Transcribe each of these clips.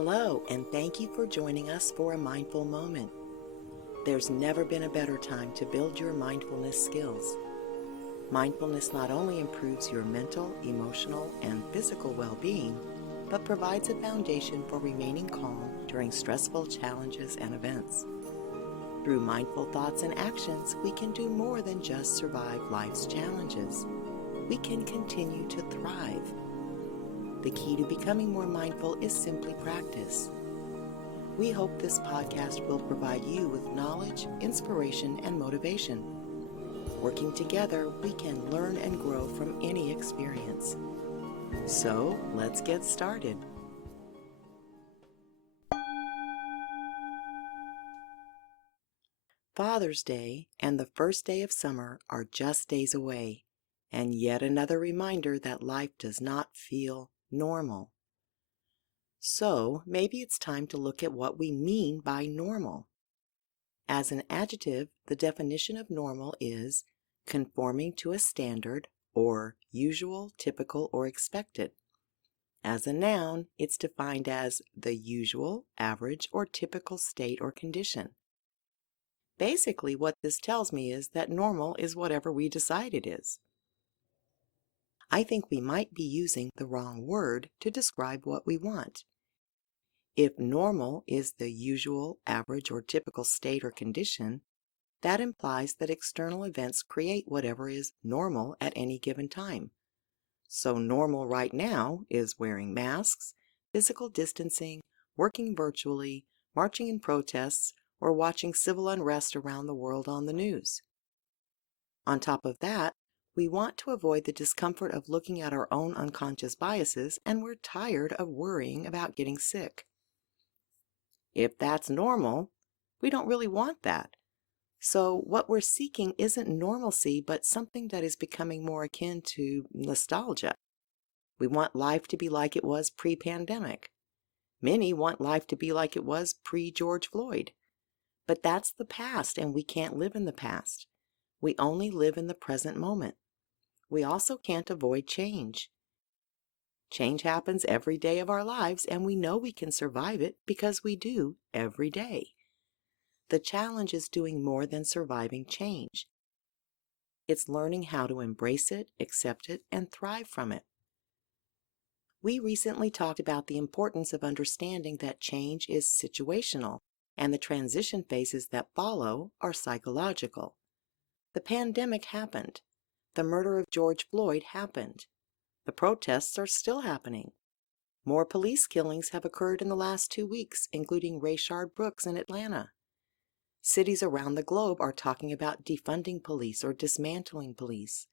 Hello, and thank you for joining us for a mindful moment. There's never been a better time to build your mindfulness skills. Mindfulness not only improves your mental, emotional, and physical well-being, but provides a foundation for remaining calm during stressful challenges and events. Through mindful thoughts and actions, we can do more than just survive life's challenges. We can continue to thrive. The key to becoming more mindful is simply practice. We hope this podcast will provide you with knowledge, inspiration, and motivation. Working together, we can learn and grow from any experience. So, let's get started. Father's Day and the first day of summer are just days away, and yet another reminder that life does not feel normal. So, maybe it's time to look at what we mean by normal. As an adjective, the definition of normal is conforming to a standard or usual, typical, or expected. As a noun, it's defined as the usual, average, or typical state or condition. Basically, what this tells me is that normal is whatever we decide it is. I think we might be using the wrong word to describe what we want. If normal is the usual, average, or typical state or condition, that implies that external events create whatever is normal at any given time. So normal right now is wearing masks, physical distancing, working virtually, marching in protests, or watching civil unrest around the world on the news. On top of that, we want to avoid the discomfort of looking at our own unconscious biases, and we're tired of worrying about getting sick. If that's normal, we don't really want that. So what we're seeking isn't normalcy, but something that is becoming more akin to nostalgia. We want life to be like it was pre-pandemic. Many want life to be like it was pre-George Floyd. But that's the past, and we can't live in the past. We only live in the present moment. We also can't avoid change. Change happens every day of our lives, and we know we can survive it because we do every day. The challenge is doing more than surviving change. It's learning how to embrace it, accept it, and thrive from it. We recently talked about the importance of understanding that change is situational, and the transition phases that follow are psychological. The pandemic happened. The murder of George Floyd happened. The protests are still happening. More police killings have occurred in the last 2 weeks, including Rayshard Brooks in Atlanta. Cities around the globe are talking about defunding police or dismantling police.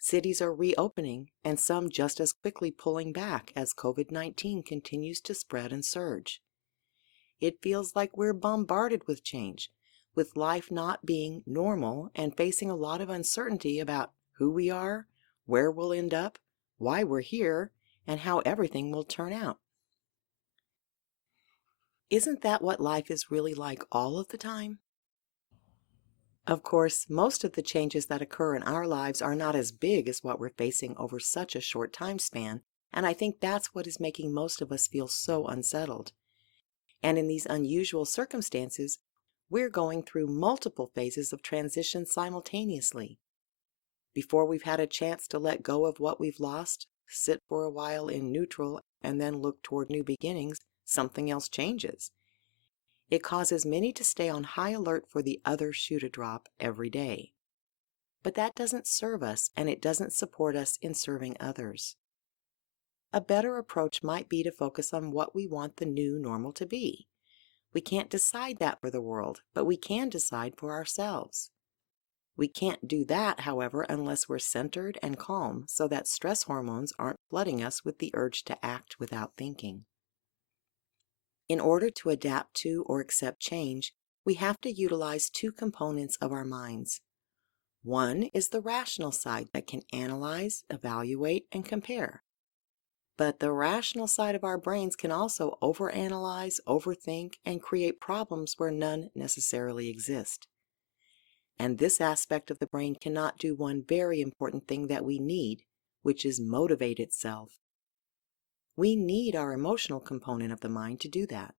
Cities are reopening, and some just as quickly pulling back as COVID-19 continues to spread and surge. It feels like we're bombarded with change, with life not being normal and facing a lot of uncertainty about who we are, where we'll end up, why we're here, and how everything will turn out. Isn't that what life is really like all of the time? Of course, most of the changes that occur in our lives are not as big as what we're facing over such a short time span, and I think that's what is making most of us feel so unsettled. And in these unusual circumstances, we're going through multiple phases of transition simultaneously. Before we've had a chance to let go of what we've lost, sit for a while in neutral, and then look toward new beginnings, something else changes. It causes many to stay on high alert for the other shoe to drop every day. But that doesn't serve us, and it doesn't support us in serving others. A better approach might be to focus on what we want the new normal to be. We can't decide that for the world, but we can decide for ourselves. We can't do that, however, unless we're centered and calm so that stress hormones aren't flooding us with the urge to act without thinking. In order to adapt to or accept change, we have to utilize two components of our minds. One is the rational side that can analyze, evaluate, and compare. But the rational side of our brains can also overanalyze, overthink, and create problems where none necessarily exist. And this aspect of the brain cannot do one very important thing that we need, which is motivate itself. We need our emotional component of the mind to do that.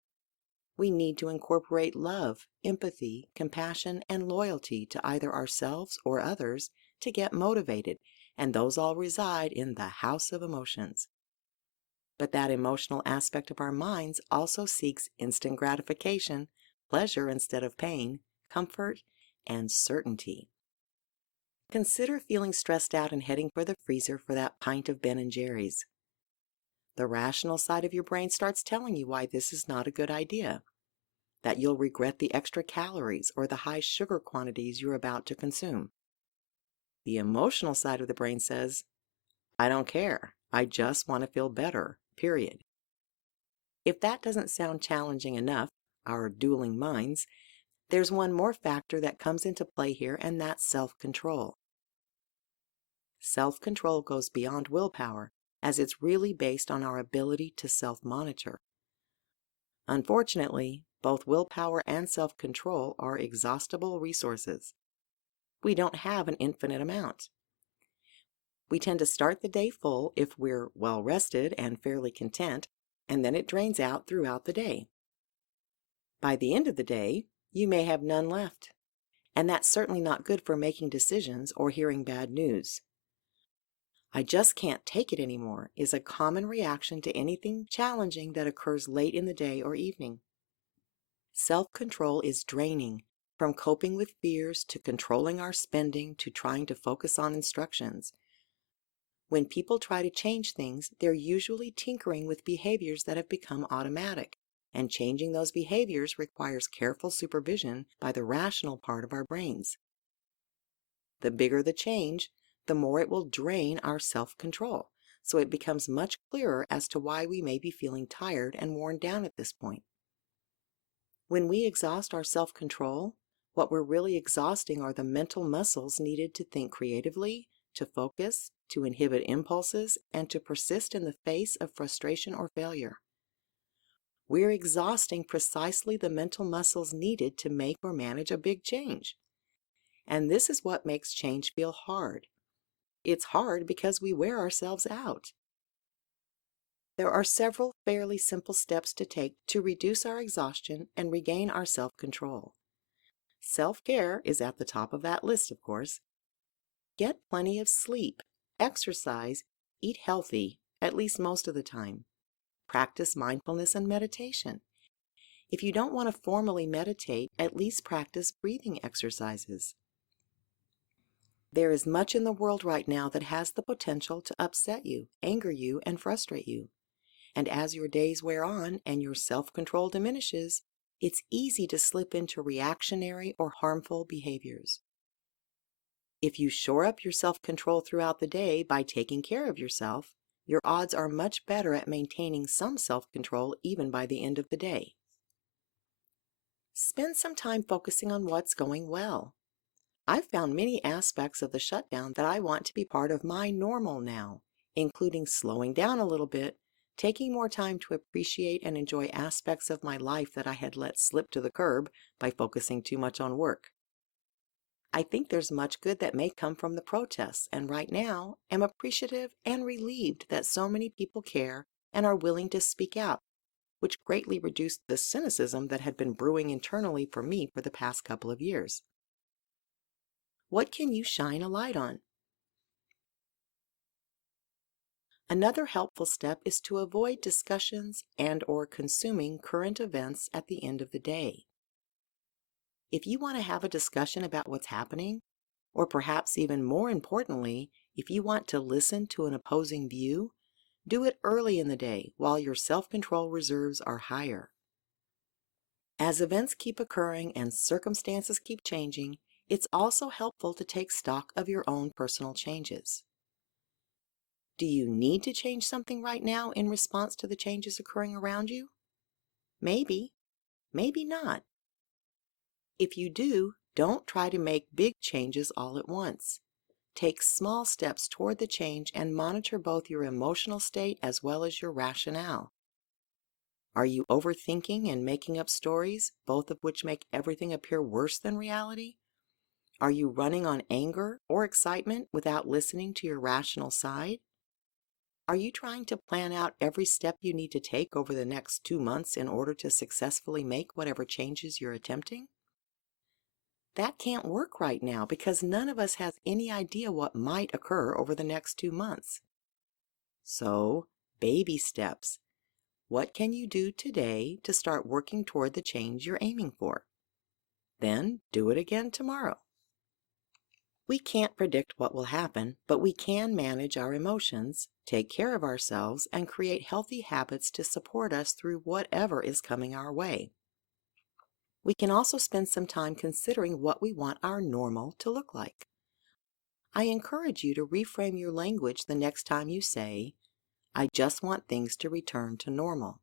We need to incorporate love, empathy, compassion, and loyalty to either ourselves or others to get motivated, and those all reside in the house of emotions. But that emotional aspect of our minds also seeks instant gratification, pleasure instead of pain, comfort, and certainty. Consider feeling stressed out and heading for the freezer for that pint of Ben& Jerry's. The rational side of your brain starts telling you why this is not a good idea, that you'll regret the extra calories or the high sugar quantities you're about to consume. The emotional side of the brain says, I don't care. I just want to feel better, period. If that doesn't sound challenging enough, our dueling minds, there's one more factor that comes into play here, and that's self-control. Self-control goes beyond willpower, as it's really based on our ability to self-monitor. Unfortunately, both willpower and self-control are exhaustible resources. We don't have an infinite amount. We tend to start the day full if we're well rested and fairly content, and then it drains out throughout the day. By the end of the day, you may have none left, and that's certainly not good for making decisions or hearing bad news. I just can't take it anymore is a common reaction to anything challenging that occurs late in the day or evening. Self-control is draining, from coping with fears to controlling our spending to trying to focus on instructions. When people try to change things, they're usually tinkering with behaviors that have become automatic, and changing those behaviors requires careful supervision by the rational part of our brains. The bigger the change, the more it will drain our self-control, so it becomes much clearer as to why we may be feeling tired and worn down at this point. When we exhaust our self-control, what we're really exhausting are the mental muscles needed to think creatively, to focus, to inhibit impulses, and to persist in the face of frustration or failure. We're exhausting precisely the mental muscles needed to make or manage a big change. And this is what makes change feel hard. It's hard because we wear ourselves out. There are several fairly simple steps to take to reduce our exhaustion and regain our self-control. Self-care is at the top of that list, of course. Get plenty of sleep, exercise, eat healthy, at least most of the time. Practice mindfulness and meditation. If you don't want to formally meditate, at least practice breathing exercises. There is much in the world right now that has the potential to upset you, anger you, and frustrate you. And as your days wear on and your self-control diminishes, it's easy to slip into reactionary or harmful behaviors. If you shore up your self-control throughout the day by taking care of yourself, your odds are much better at maintaining some self-control even by the end of the day. Spend some time focusing on what's going well. I've found many aspects of the shutdown that I want to be part of my normal now, including slowing down a little bit, taking more time to appreciate and enjoy aspects of my life that I had let slip to the curb by focusing too much on work. I think there's much good that may come from the protests, and right now am appreciative and relieved that so many people care and are willing to speak out, which greatly reduced the cynicism that had been brewing internally for me for the past couple of years. What can you shine a light on? Another helpful step is to avoid discussions and/or consuming current events at the end of the day. If you want to have a discussion about what's happening, or perhaps even more importantly, if you want to listen to an opposing view, do it early in the day while your self-control reserves are higher. As events keep occurring and circumstances keep changing, it's also helpful to take stock of your own personal changes. Do you need to change something right now in response to the changes occurring around you? Maybe, maybe not. If you do, don't try to make big changes all at once. Take small steps toward the change and monitor both your emotional state as well as your rationale. Are you overthinking and making up stories, both of which make everything appear worse than reality? Are you running on anger or excitement without listening to your rational side? Are you trying to plan out every step you need to take over the next 2 months in order to successfully make whatever changes you're attempting? That can't work right now because none of us has any idea what might occur over the next 2 months. So, baby steps. What can you do today to start working toward the change you're aiming for? Then do it again tomorrow. We can't predict what will happen, but we can manage our emotions, take care of ourselves, and create healthy habits to support us through whatever is coming our way. We can also spend some time considering what we want our normal to look like. I encourage you to reframe your language the next time you say, "I just want things to return to normal."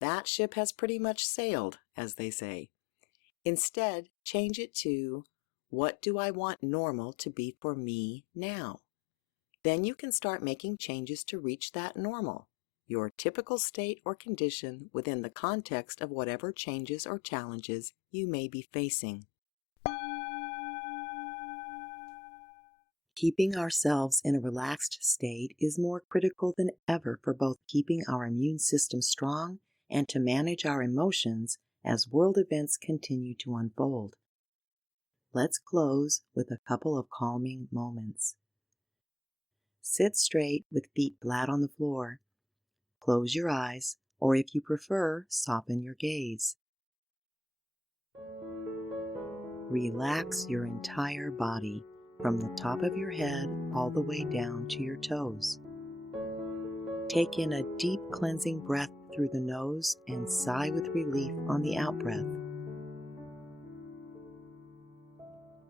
That ship has pretty much sailed, as they say. Instead, change it to, "What do I want normal to be for me now?" Then you can start making changes to reach that normal, your typical state or condition within the context of whatever changes or challenges you may be facing. Keeping ourselves in a relaxed state is more critical than ever for both keeping our immune system strong and to manage our emotions as world events continue to unfold. Let's close with a couple of calming moments. Sit straight with feet flat on the floor. Close your eyes, or if you prefer, soften your gaze. Relax your entire body, from the top of your head all the way down to your toes. Take in a deep cleansing breath through the nose and sigh with relief on the out-breath.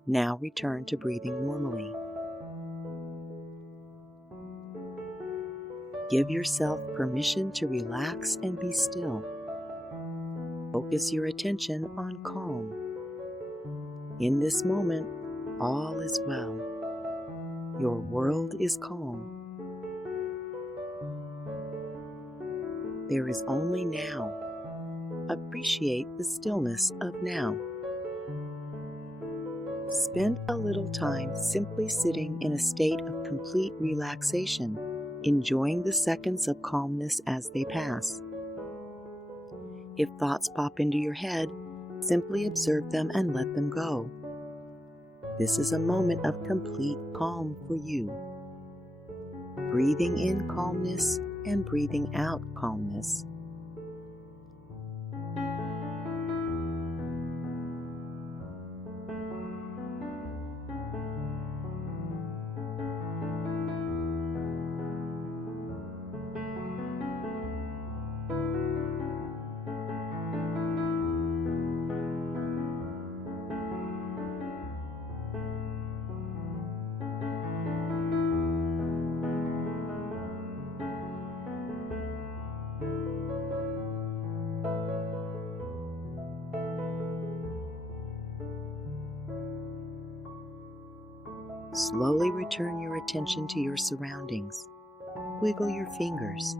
Now return to breathing normally. Give yourself permission to relax and be still. Focus your attention on calm. In this moment, all is well. Your world is calm. There is only now. Appreciate the stillness of now. Spend a little time simply sitting in a state of complete relaxation, enjoying the seconds of calmness as they pass. If thoughts pop into your head, simply observe them and let them go. This is a moment of complete calm for you. Breathing in calmness and breathing out calmness. Slowly return your attention to your surroundings. Wiggle your fingers.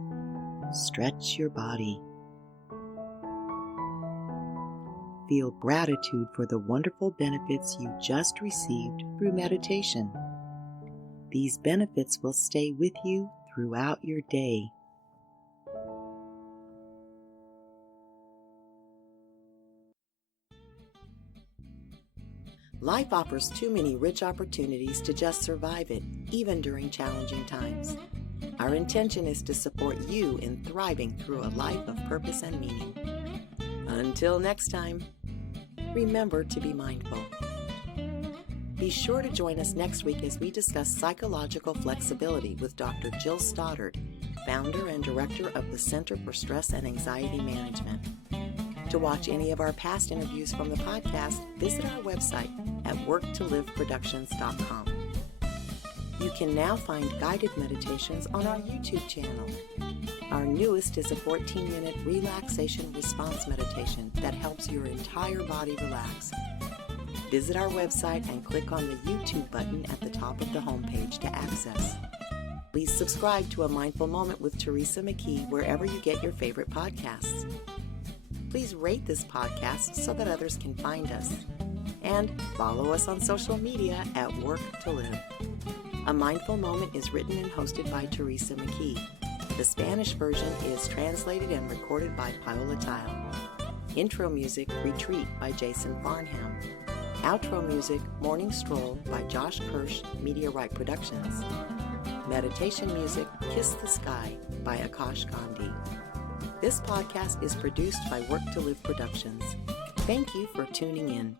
Stretch your body. Feel gratitude for the wonderful benefits you just received through meditation. These benefits will stay with you throughout your day. Life offers too many rich opportunities to just survive it, even during challenging times. Our intention is to support you in thriving through a life of purpose and meaning. Until next time, remember to be mindful. Be sure to join us next week as we discuss psychological flexibility with Dr. Jill Stoddard, founder and director of the Center for Stress and Anxiety Management. To watch any of our past interviews from the podcast, visit our website at worktoliveproductions.com. You can now find guided meditations on our YouTube channel. Our newest is a 14-minute relaxation response meditation that helps your entire body relax. Visit our website and click on the YouTube button at the top of the homepage to access. Please subscribe to A Mindful Moment with Teresa McKee wherever you get your favorite podcasts. Please rate this podcast so that others can find us. And follow us on social media at Work to Live. A Mindful Moment is written and hosted by Teresa McKee. The Spanish version is translated and recorded by Paola Tile. Intro music, Retreat by Jason Farnham. Outro music, Morning Stroll by Josh Kirsch, Media Right Productions. Meditation music, Kiss the Sky by Akash Gandhi. This podcast is produced by Work to Live Productions. Thank you for tuning in.